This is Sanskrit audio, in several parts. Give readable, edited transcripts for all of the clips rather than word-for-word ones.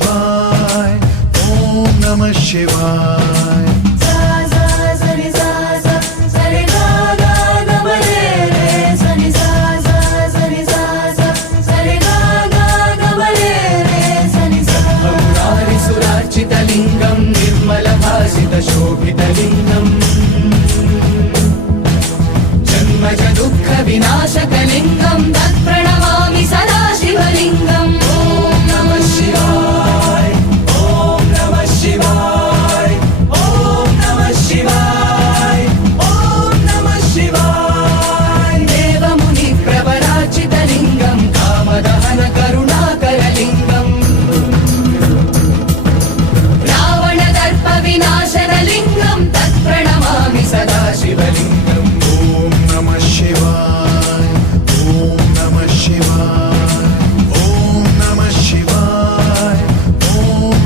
शिवाय ॐ नमः शिवाय सुरार्चितलिङ्गं निर्मलभासितशोभितलिङ्गम् जन्मज दुःखविनाशकलिङ्गं तत्प्रणमामि सदा शिवलिङ्गम् ॐ नमः शिवाय ॐ नमः शिवाय ॐ नमः शिवाय ॐ नमः शिवाय देवमुनिप्रवरार्चितलिङ्गं कामदहन करुणाकरलिङ्गम् विनाशनलिङ्गं तत्प्रणमामि सदा शिवलिङ्गम् ॐ नमः शिवाय ॐ नमः शिवाय ॐ नमः शिवाय ॐ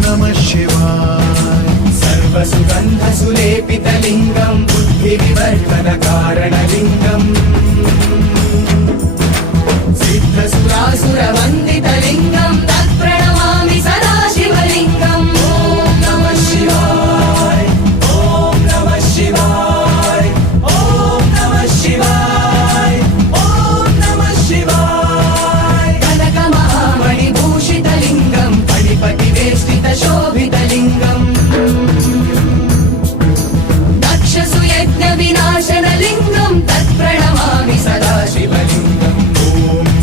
नमः शिवाय सर्वसुगन्धसुलेपितलिङ्गं बुद्धिविवर्धनकारणलिङ्गम् सिद्धसुरासुरवन्दितलिङ्गं तत्प्रणमामि सदा शिवलिङ्गम् ॐ नमः शिवाय ॐ नमः शिवाय ॐ नमः शिवाय ॐ नमः शिवाय कनकमहामणिभूषितलिङ्गं फणिपतिवेष्टितशोभितलिङ्गम् दक्षसुयज्ञविनाशनलिङ्गं तत्प्रणमामि सदा शिवलिङ्गम् ॐ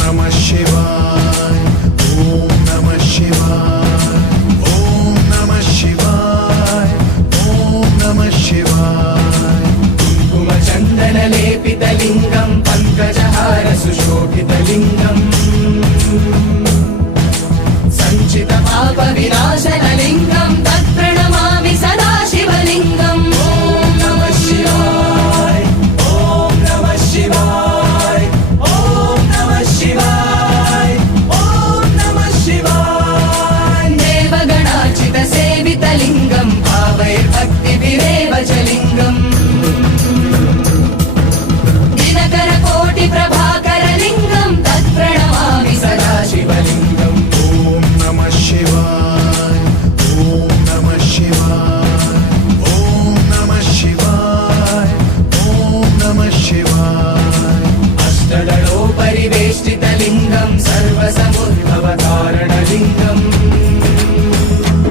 नमः शिवाय ॐ नमः शिवाय ॐ नमः शिवाय ॐ नमः शिवाय कुङ्कुमचन्दनलेपितलिङ्गं पङ्कजहार सुशोभितलिङ्गम् सञ्चितपापविनाशन